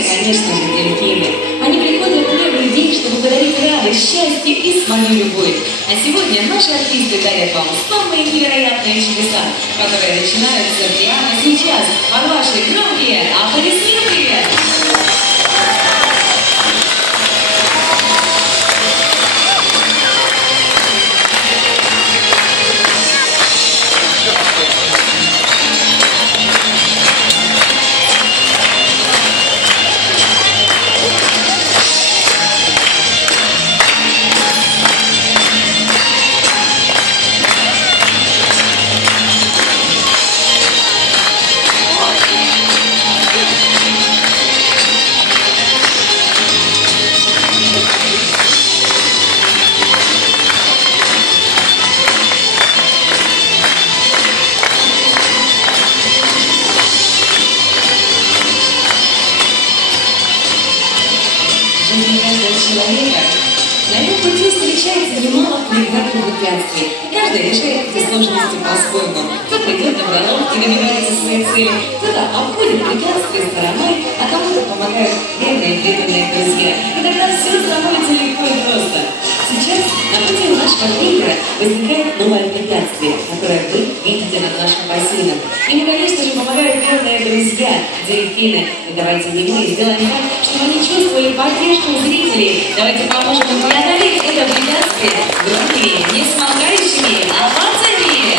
это, конечно же, дельфины. Они приходят в первый день, чтобы подарить радость, счастье и свою любовь. А сегодня наши артисты дарят вам самые невероятные чудеса, которые начинаются прямо сейчас. А ваши громкие аплодисменты! Человека. На его пути встречается немало преград и препятствий. Каждый решает эти сложности по-своему. Кто-то идет на пролом и добивается своей цели, кто-то обходит препятствия стороной, а кому-то помогают верные и преданные друзья. И тогда все становится легко и просто. Сейчас на пути нашего тренера возникает новое препятствие, которое вы видите над нашим бассейном. Ему, конечно же, помогают верные друзья, дельфины. И давайте ему сделаем так, чтобы они чувствовали поддержку зрителей. Давайте поможем им преодолеть это препятствие громкими, несмолкающими овациями.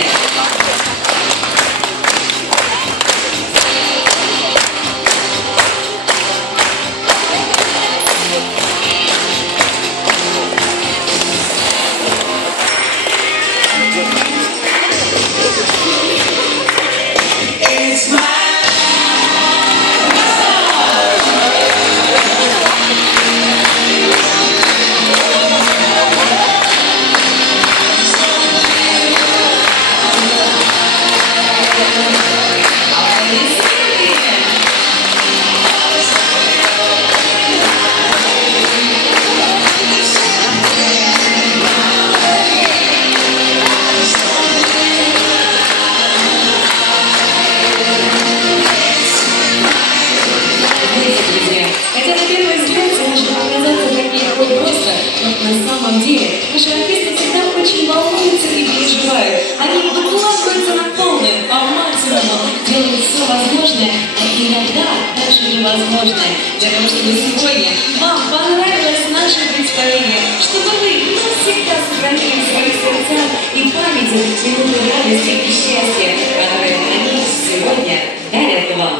Хотя на первый взгляд все может показаться как легко и просто, но на самом деле наши артисты всегда очень волнуются и переживают. Они выкладываются на полную, по максимуму, делают все возможное, а иногда даже невозможное, для того, чтобы сегодня вам понравилось наше представление, чтобы вы навсегда сохранили в своих сердцах и памяти минуты радости и счастья, которые они сегодня дарят вам.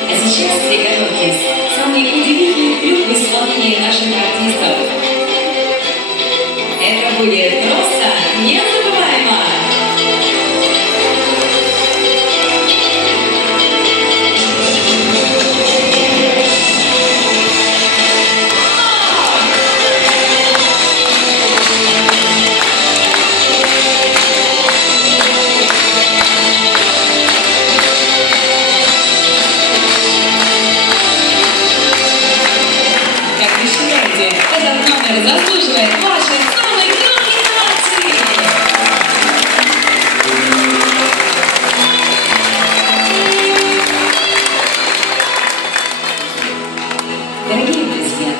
А сейчас приготовьтесь. Самый удивительный трюк в исполнении наших артистов. Это будет просто незабываемо! Этот номер заслуживает вашей самой громкой овации! Дорогие друзья,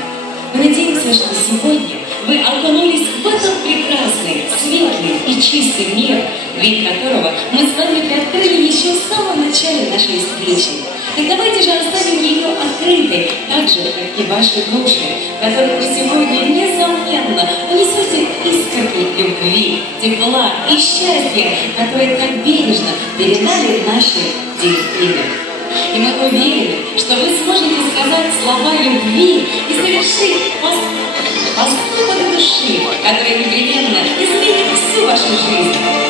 мы надеемся, что сегодня вы окунулись в этот прекрасный, светлый и чистый мир, вид которого мы с вами приоткрыли еще в самом начале нашей встречи. Так давайте же оставим ее открытой, так же, как и ваши души, в которых вы сегодня, несомненно, унесете искорки любви, тепла и счастья, которые так бережно передали наши дельфины. И мы уверены, что вы сможете сказать слова любви и совершить поступок души, который непременно изменит всю вашу жизнь.